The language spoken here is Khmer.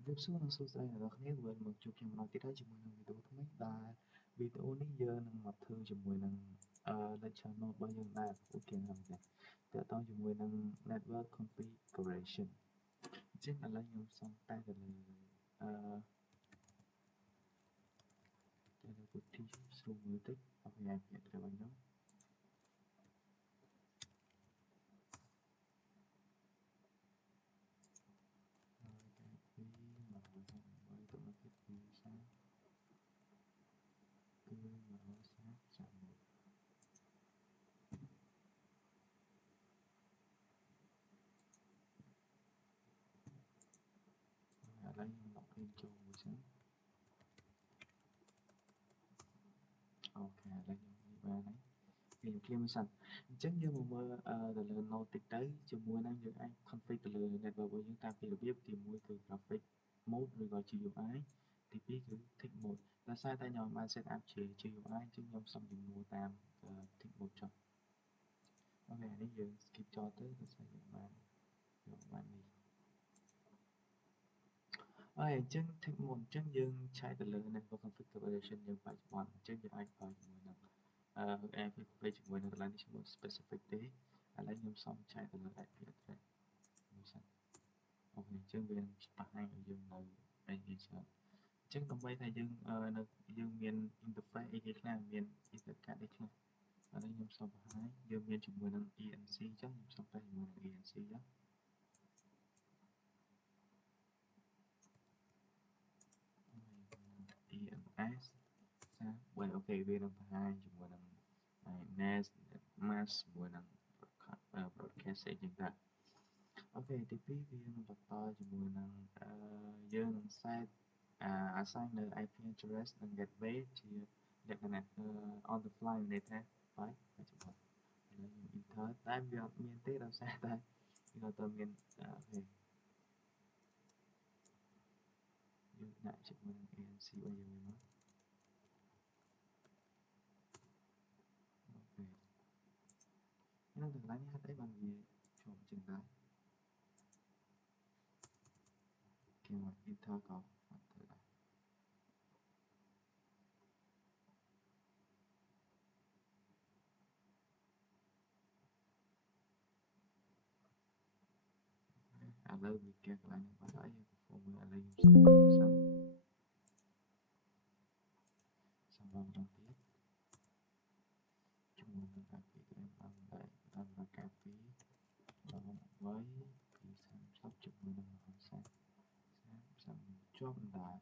ជំរាបសួរនិងសួស្តីអ្នកនរគ្នាវិលមកជួបខ្ញុំម្ដងទៀតហើយជាមួយនឹងវីដេអូថ្មីដែលវីដេអូនេះយើងនឹងមកធ្វើជាមួយនឹងlecture note របស់យើងដែរអូខេហ្នឹងទេតើតើជាមួយនឹង network configuration អញ្ចឹងឥឡូវខ្ញុំសុំតែទៅលើទៅលើពុទ្ធិស្រួលមើលតិចអូខេឲ្យពាក្យត្រូវឲ្យខ្ញុំពី168ទៅមកពី30គឺ130ចាំមើលឥឡូវខ្ញុំ login ចូលមួយសិនអូខេឥឡូវខ្ញុំនិយាយបានហើយខ្ញុំឃ្លាមួយសិនអញ្ចឹងយើងមកមើលទៅលើ node តិចទៅជាមួយនឹងយើងអាច config ទៅលើ network របស់យើងតាមពីរបៀបទី1គឺ graphic mode ឬក៏ GUI ទី2គឺ tick mode ដោយសារតែខ្ញុំបាន set up ជា GUI អញ្ចឹងខ្ញុំសុំជំនួសតាម tick mode ចុះអូខេនេះយើង skip ចោលទៅដោយសារយើងបាននេះហើយអញ្ចឹង tick mode អញ្ចឹងយើងឆែកទៅលើ network configuration យើងបច្ចុប្បន្នអញ្ចឹងយើងអាចប្រើជាមួយនឹងconfig ជាមួយនឹងកន្លែងនេះឈ្មោះ specific ទេឥឡូវខ្ញុំសុំឆែកទៅលើ IP address មួយសិនអូខេអញ្ចឹងវានឹងបង្ហាញឲ្យយើងនៅអីគេច្រើនអញ្ចឹងដើម្បីថាយើងនៅយើងមាន interface អីគេខ្លះមាន Ethercad អីខ្លះឥឡូវខ្ញុំសុំបង្ហាញយើងមានជាមួយនឹង ENC អញ្ចឹងខ្ញុំសុំតែជាមួយនឹង ENC ចុះEMS 33អូខេវានឹងបង្ហាញជាមួយនឹង NAS mask ជាមួយនឹង broadcast អីចឹងដែរអូខេទី2វានឹងបន្តជាមួយនឹងយើងនឹង set assign នៅ IP address និង gateway ជាលក្ខណៈ on the fly មានន័យថាបាយបច្ចុប្បន្នឥឡូវខ្ញុំ enter តែវាអត់មានទេដោយសារតែវាអត់មានអូខេយើងដាក់ជាមួយនឹង ANC របស់យើងវិញមកអូខេហ្នឹងកន្លែងនេះហេតុអីបានវាជាប់ចឹងដែរគេមក enter ក៏អត់ទៅដែរឥឡូវវាកែកន្លែងនេះបាត់ហើយយើង perform មើលឥឡូវខ្ញុំសុំសិនសុំម្ដងទៀតជាមួយនឹង IP address បានដែរតាមរកាពី18 230ជាមួយនឹង140 30ជាប់ដែរ